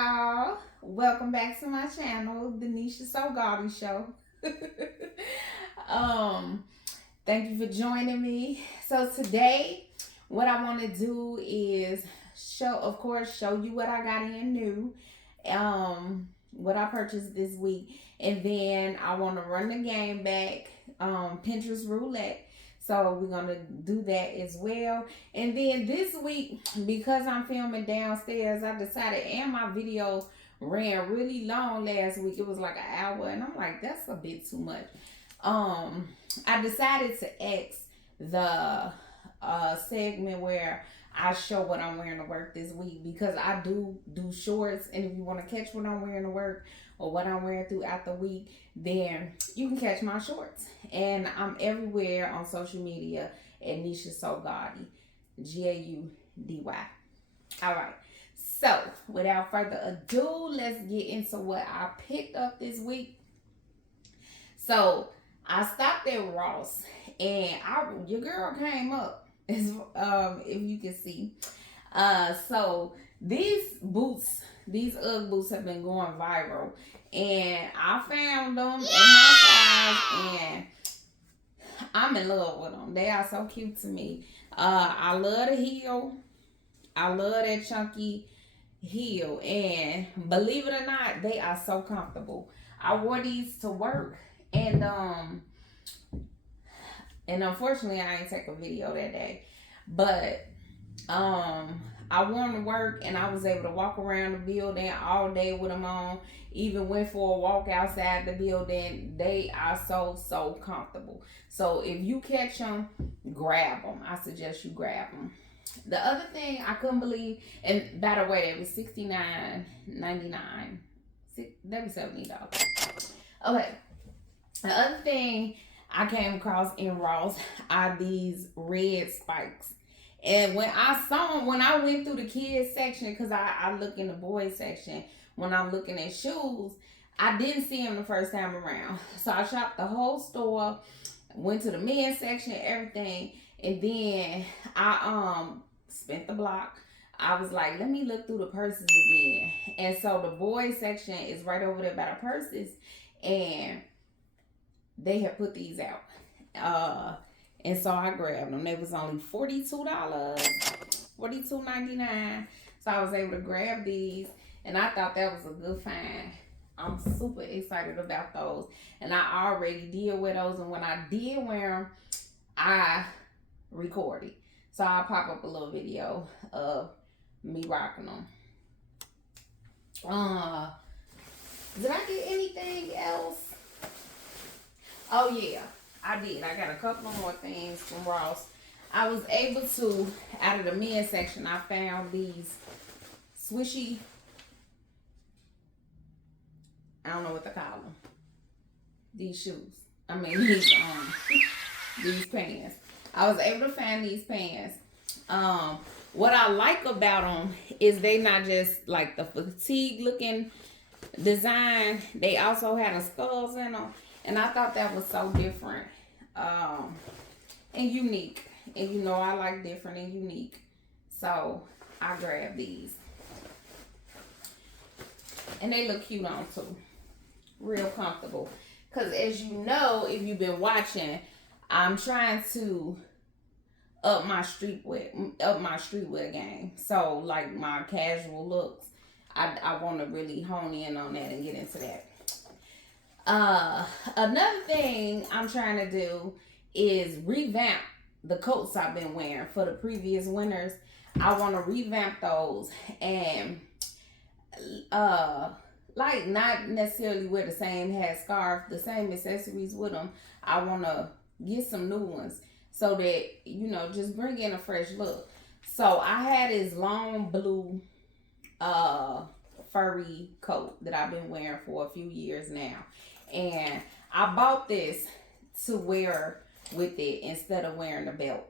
y'all. Welcome back to my channel, the Nisha So Gaudy Show. um, Thank you for joining me. So today, what I want to do is show you what I got in new, what I purchased this week, and then I want to run the game back, Pinterest roulette. So we're gonna do that as well. And then this week, because I'm filming downstairs, I decided, and my video ran really long last week. It was like an hour, and I'm like, that's a bit too much. I decided to X the segment where I show what I'm wearing to work this week, because I do shorts, and if you want to catch what I'm wearing to work or what I'm wearing throughout the week, then you can catch my shorts. And I'm everywhere on social media at Nisha So Gaudy, Gaudy. All right. So without further ado, let's get into what I picked up this week. So I stopped at Ross, and your girl came up, if you can see. So these UGG boots have been going viral, and I found them in my size, and I'm in love with them. They are so cute to me. I love the heel. I love that chunky heel, and believe it or not, they are so comfortable. I wore these to work, and unfortunately I didn't take a video that day, but I wore them to work, and I was able to walk around the building all day with them on. Even went for a walk outside the building. They are so comfortable. So if you catch them, grab them. I suggest you grab them. The other thing I couldn't believe, and by the way, it was $69.99. That was $70. Okay. The other thing I came across in Ross are these red spikes. And when I saw them, when I went through the kids section, because I look in the boys section when I'm looking at shoes, I didn't see them the first time around. So I shopped the whole store, went to the men's section, everything, and then I spent the block. I was like, let me look through the purses again. And so the boys section is right over there by the purses, and they have put these out. And so I grabbed them. They was only $42, $42.99. So I was able to grab these, and I thought that was a good find. I'm super excited about those, and I already did wear those. And when I did wear them, I recorded. So I'll pop up a little video of me rocking them. Did I get anything else? Oh yeah, I did. I got a couple more things from Ross. I was able to, out of the men's section, I found these swishy, I don't know what to call them. These shoes. I mean, these pants. I was able to find these pants. What I like about them is they not just like the fatigue looking design. They also had the skulls in them. And I thought that was so different and unique. And you know, I like different and unique. So I grabbed these. And they look cute on too. Real comfortable. Because as you know, if you've been watching, I'm trying to up my streetwear game. So like my casual looks, I want to really hone in on that and get into that. Another thing I'm trying to do is revamp the coats I've been wearing for the previous winters. I want to revamp those and like not necessarily wear the same hat, scarf, the same accessories with them. I want to get some new ones so that, you know, just bring in a fresh look. So I had this long blue furry coat that I've been wearing for a few years now, and I bought this to wear with it instead of wearing the belt.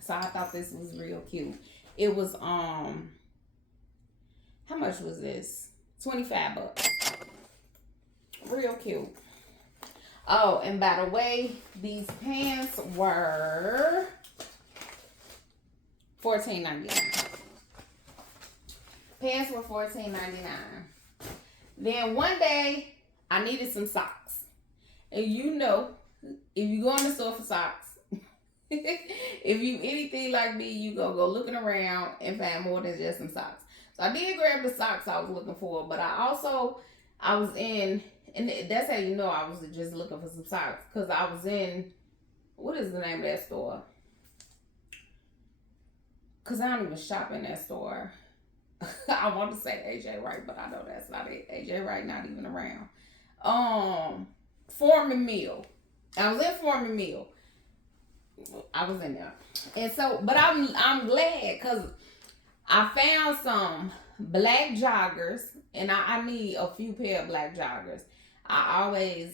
So I thought this was real cute. It was how much was this? $25. Real cute. Oh, and by the way, these pants were $14.99. Pants were $14.99. Then one day, I needed some socks. And you know, if you go in the store for socks, if you anything like me, you go looking around and find more than just some socks. So I did grab the socks I was looking for, but I was in, and that's how you know I was just looking for some socks, because I was in, what is the name of that store? Because I don't even shop in that store. I want to say AJ Wright, but I know that's not it. AJ Wright not even around. Foreman Mill. I was in Foreman Mill. I was in there. And so, but I'm glad, because I found some black joggers, and I need a few pair of black joggers. I always,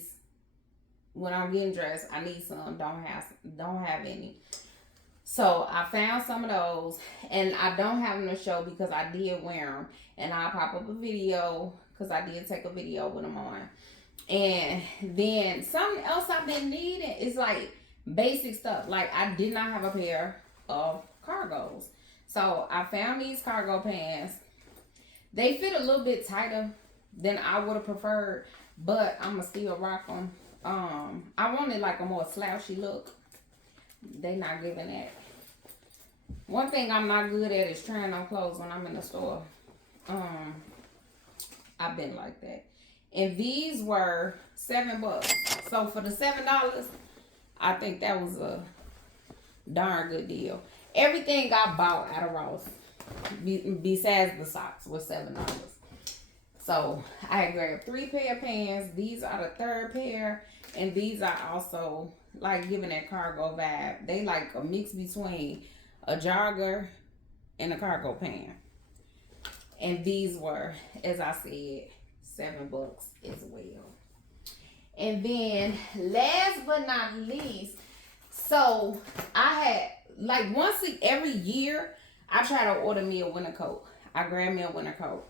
when I'm getting dressed, I need some. Don't have any. So I found some of those, and I don't have them to show because I did wear them, and I'll pop up a video because I did take a video with them on. And then something else I've been needing is like basic stuff. Like I did not have a pair of cargos, so I found these cargo pants. They fit a little bit tighter than I would have preferred, but I'ma still rock them. I wanted like a more slouchy look. They not giving that. One thing I'm not good at is trying on clothes when I'm in the store. I've been like that. And these were $7. So for the $7, I think that was a darn good deal. Everything I bought at a Ross, besides the socks, was $7. So I grabbed 3 pair of pants. These are the third pair, and these are also like giving that cargo vibe. They like a mix between a jogger and a cargo pant. And these were, as I said, $7 as well. And then last but not least, so I had like once every year I try to order me a winter coat. I grab me a winter coat.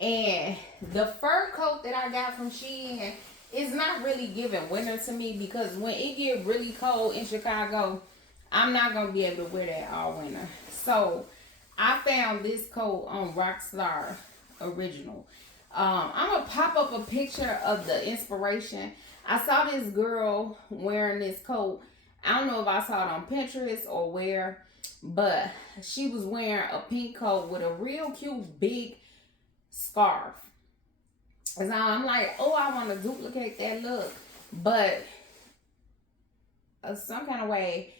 And the fur coat that I got from Shein is not really giving winter to me, because when it get really cold in Chicago, I'm not going to be able to wear that all winter. So I found this coat on Rockstar Original. I'm going to pop up a picture of the inspiration. I saw this girl wearing this coat. I don't know if I saw it on Pinterest or where, but she was wearing a pink coat with a real cute big scarf. And so I'm like, oh, I want to duplicate that look. But some kind of way,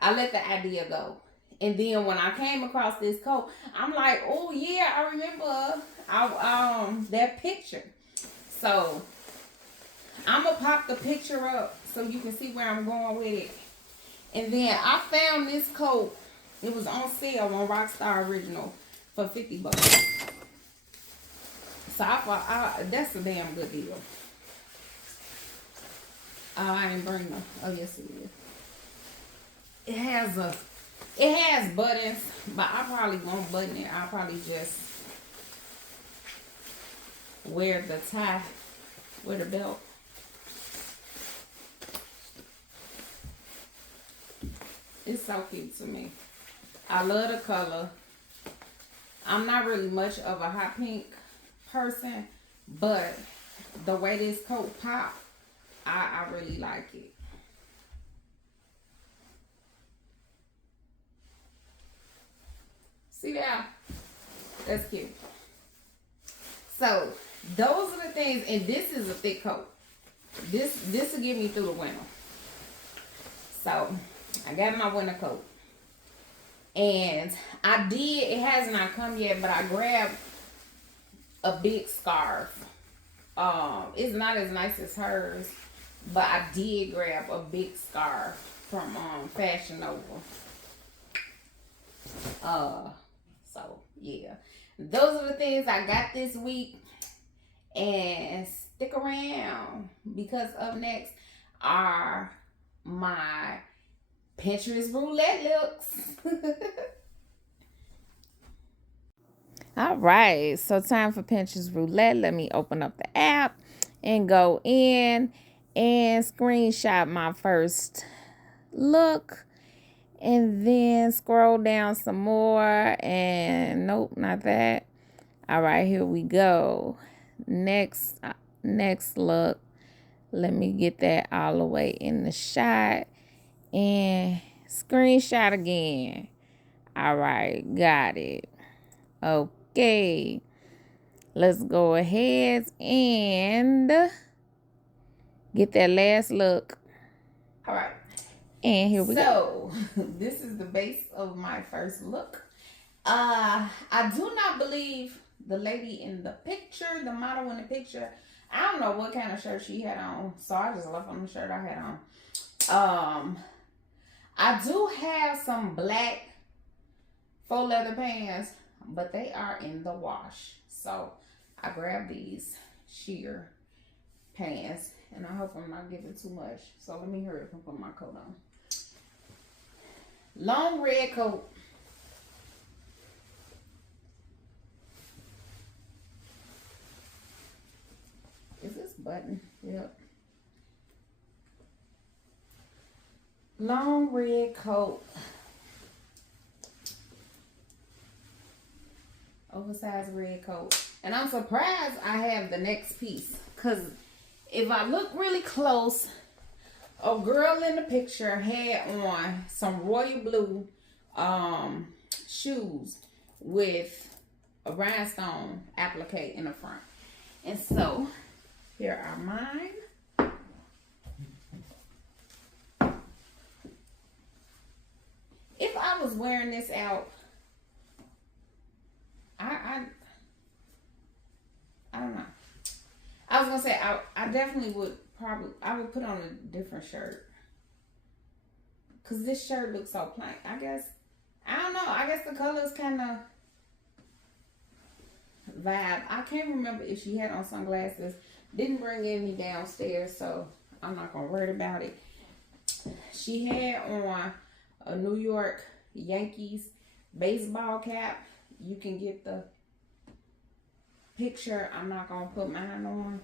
I let the idea go. And then when I came across this coat, I'm like, oh yeah, I remember that picture. So I'm gonna pop the picture up so you can see where I'm going with it. And then I found this coat. It was on sale on Rockstar Original for $50. So I thought that's a damn good deal. I ain't bring them. Oh yes it is. It has buttons, but I probably won't button it. I'll probably just wear the tie with a belt. It's so cute to me. I love the color. I'm not really much of a hot pink person, but the way this coat pop, I really like it. See that? That's cute. So those are the things, and this is a thick coat. This will get me through the winter. So I got my winter coat. And it has not come yet, but I grabbed a big scarf. It's not as nice as hers, but I did grab a big scarf from Fashion Nova. So yeah, those are the things I got this week. And stick around, because up next are my Pinterest roulette looks. All right, so time for Pinterest roulette. Let me open up the app and go in and screenshot my first look, and then scroll down some more, and nope, not that. All right, here we go. Next look. Let me get that all the way in the shot and screenshot again. All right, got it. Okay, let's go ahead and get that last look. All right, and here we go. So this is the base of my first look. I do not believe the lady in the picture, the model in the picture. I don't know what kind of shirt she had on, so I just left on the shirt I had on. I do have some black faux leather pants, but they are in the wash. So I grabbed these sheer pants, and I hope I'm not giving too much. So let me hurry up and put my coat on. Long red coat. Is this button? Yep. Long red coat. Oversized red coat. And I'm surprised I have the next piece. Because if I look really close, a girl in the picture had on some royal blue shoes with a rhinestone applique in the front. And so here are mine. If I was wearing this out, I don't know. I was gonna say I definitely would I would put on a different shirt. Cause this shirt looks so plain. I guess I don't know. I guess the colors kind of vibe. I can't remember if she had on sunglasses. Didn't bring any downstairs, so I'm not gonna worry about it. She had on a New York Yankees baseball cap. You can get the picture. I'm not gonna put mine on.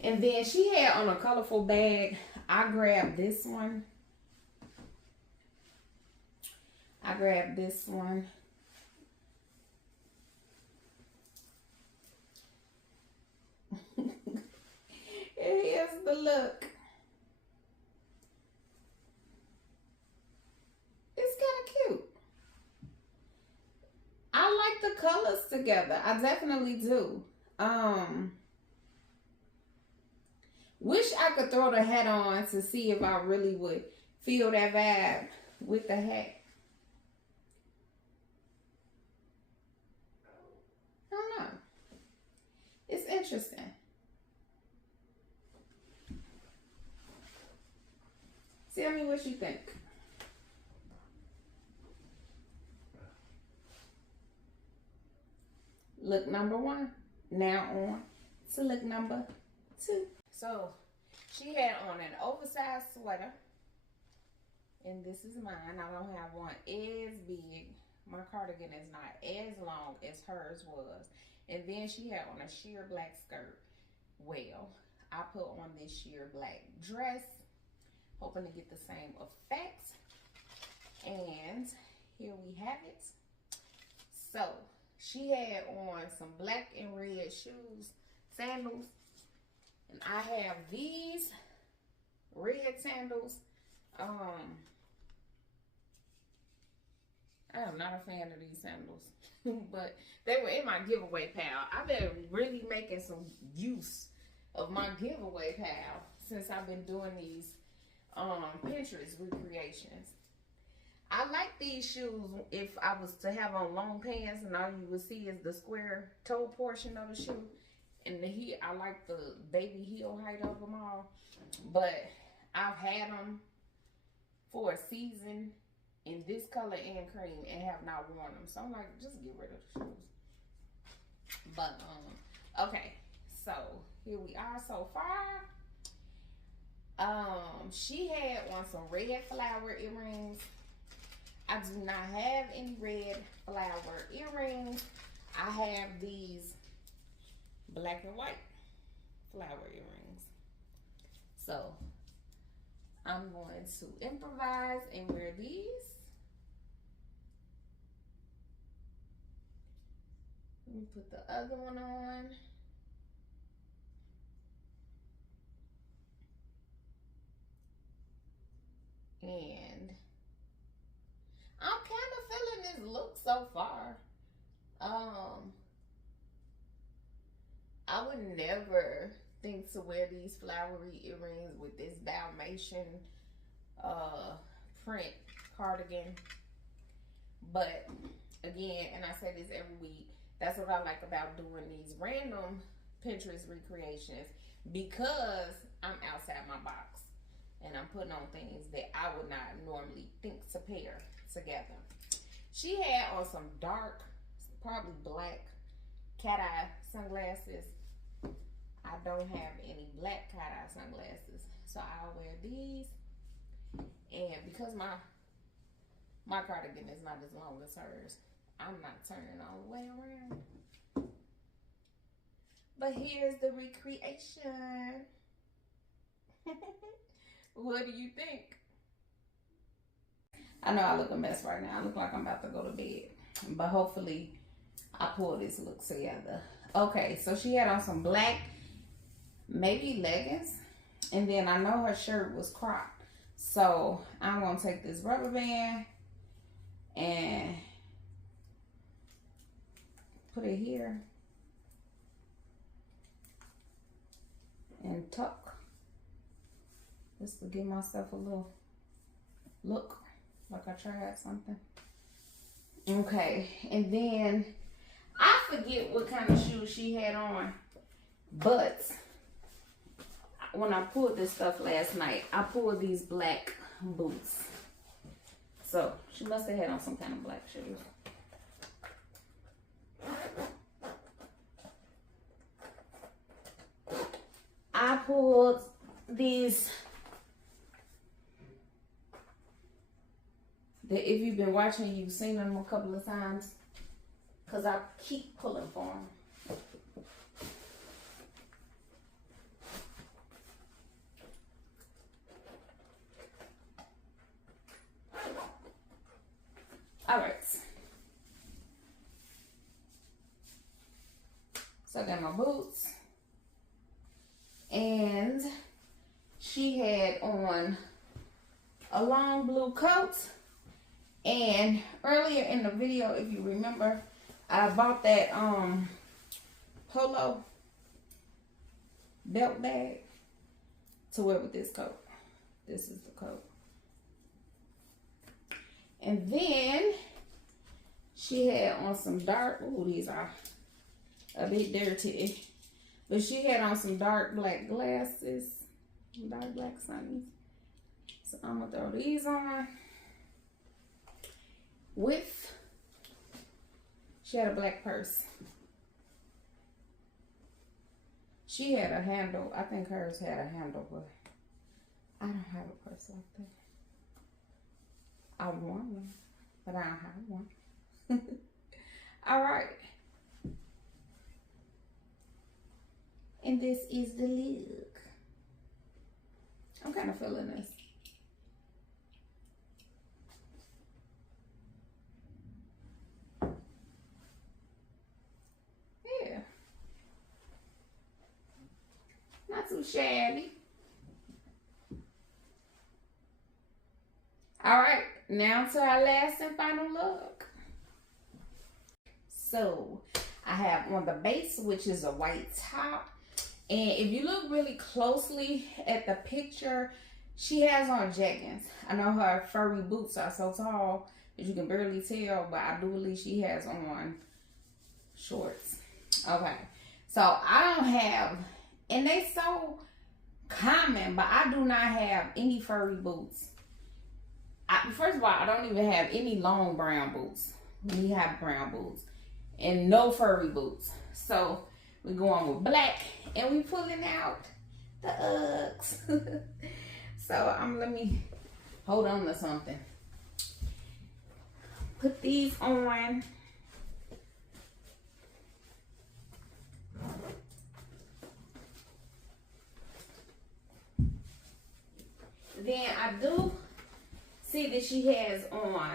And then she had on a colorful bag. I grabbed this one. Here's the look. It's kind of cute. I like the colors together. I definitely do. Wish I could throw the hat on to see if I really would feel that vibe with the hat. I don't know. It's interesting. Tell me what you think. Look number 1. Now on to look number 2. So she had on an oversized sweater. And this is mine. I don't have one as big. My cardigan is not as long as hers was. And then she had on a sheer black skirt. Well, I put on this sheer black dress, hoping to get the same effect. And here we have it. So she had on some black and red shoes, sandals. And I have these red sandals. I am not a fan of these sandals, but they were in my giveaway pile. I've been really making some use of my giveaway pile since I've been doing these Pinterest recreations. I like these shoes if I was to have on long pants and all you would see is the square toe portion of the shoe. And the heel, I like the baby heel height of them all. But I've had them for a season in this color and cream and have not worn them. So I'm like, just get rid of the shoes. But, okay. So, here we are so far. She had on some red flower earrings. I do not have any red flower earrings. I have these black and white flower earrings. So I'm going to improvise and wear these. Let me put the other one on. And I'm kind of feeling this look so far. I would never think to wear these flowery earrings with this Dalmatian print cardigan. But again, and I say this every week, that's what I like about doing these random Pinterest recreations, because I'm outside my box and I'm putting on things that I would not normally think to pair together. She had on some dark, probably black cat eye sunglasses. I don't have any black cat eye sunglasses, so I'll wear these. And because my cardigan is not as long as hers, I'm not turning all the way around. But here's the recreation. What do you think? I know I look a mess right now. I look like I'm about to go to bed. But hopefully I pull this look together. Okay, so she had on some black, maybe leggings. And then I know her shirt was cropped. So I'm going to take this rubber band and put it here. And tuck. Just to give myself a little look like I tried something. Okay, and then I forget what kind of shoes she had on, but when I pulled this stuff last night, I pulled these black boots. So she must have had on some kind of black shoes. I pulled these, that if you've been watching, you've seen them a couple of times, because I keep pulling for them. All right. So I got my boots. And she had on a long blue coat. And earlier in the video, if you remember, I bought that polo belt bag to wear with this coat. This is the coat. And then she had on some dark, ooh, these are a bit dirty. But she had on some dark black glasses, dark black sunnies. So I'm gonna throw these on. With, she had a black purse. She had a handle. I think hers had a handle, but I don't have a purse like that. I want one, but I don't have one. All right. And this is the look. I'm kind of feeling this. Yeah. Not too shabby. All right, now to our last and final look. So I have on the base, which is a white top. And if you look really closely at the picture, she has on jeggings. I know her furry boots are so tall that you can barely tell, but I do believe she has on shorts. Okay, so I don't have, and they so common, but I do not have any furry boots. First of all, I don't even have any long brown boots. We have brown boots and no furry boots. So we're going with black and we pulling out the Uggs. So let me hold on to something. Put these on. Then I do see that she has on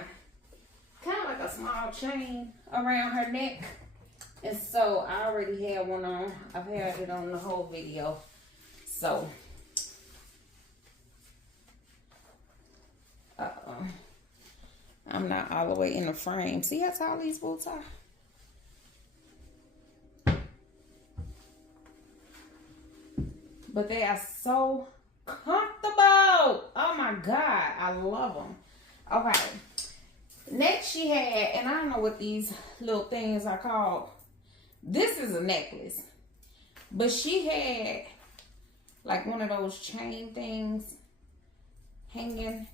kind of like a small chain around her neck. And so I already had one on. I've had it on the whole video. So, I'm not all the way in the frame. See how tall these boots are? But they are so comfortable. Oh my God, I love them. Okay. Next she had, and I don't know what these little things are called. This is a necklace. But she had like one of those chain things hanging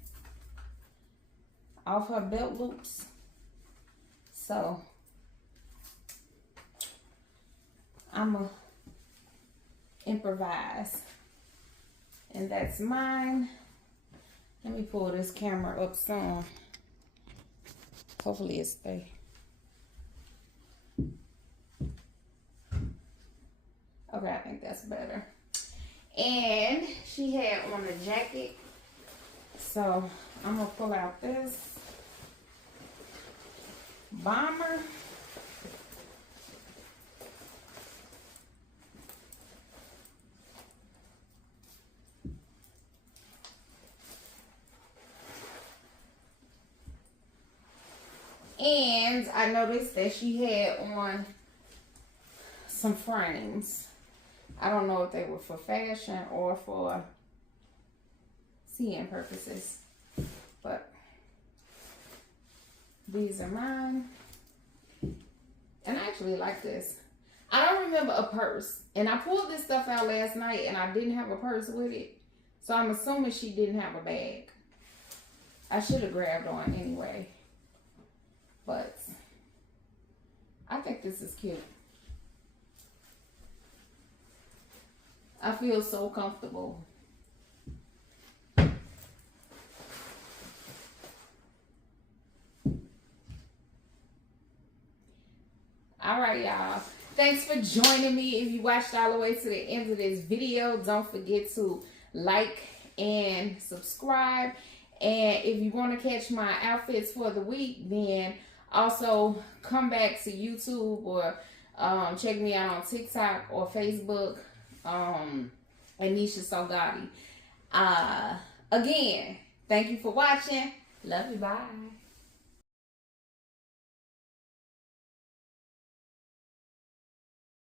off her belt loops. So I'ma improvise. And that's mine. Let me pull this camera up some. Hopefully it stays. Okay, I think that's better. And she had on a jacket. So I'm gonna pull out this bomber. And I noticed that she had on some frames. I don't know if they were for fashion or for seeing purposes, but these are mine. And I actually like this. I don't remember a purse. And I pulled this stuff out last night and I didn't have a purse with it. So I'm assuming she didn't have a bag. I should have grabbed one anyway. But I think this is cute. I feel so comfortable. All right, y'all. Thanks for joining me. If you watched all the way to the end of this video, don't forget to like and subscribe. And if you want to catch my outfits for the week, then also come back to YouTube or check me out on TikTok or Facebook. Anisha So Gotti. Again, thank you for watching. Love you. Bye.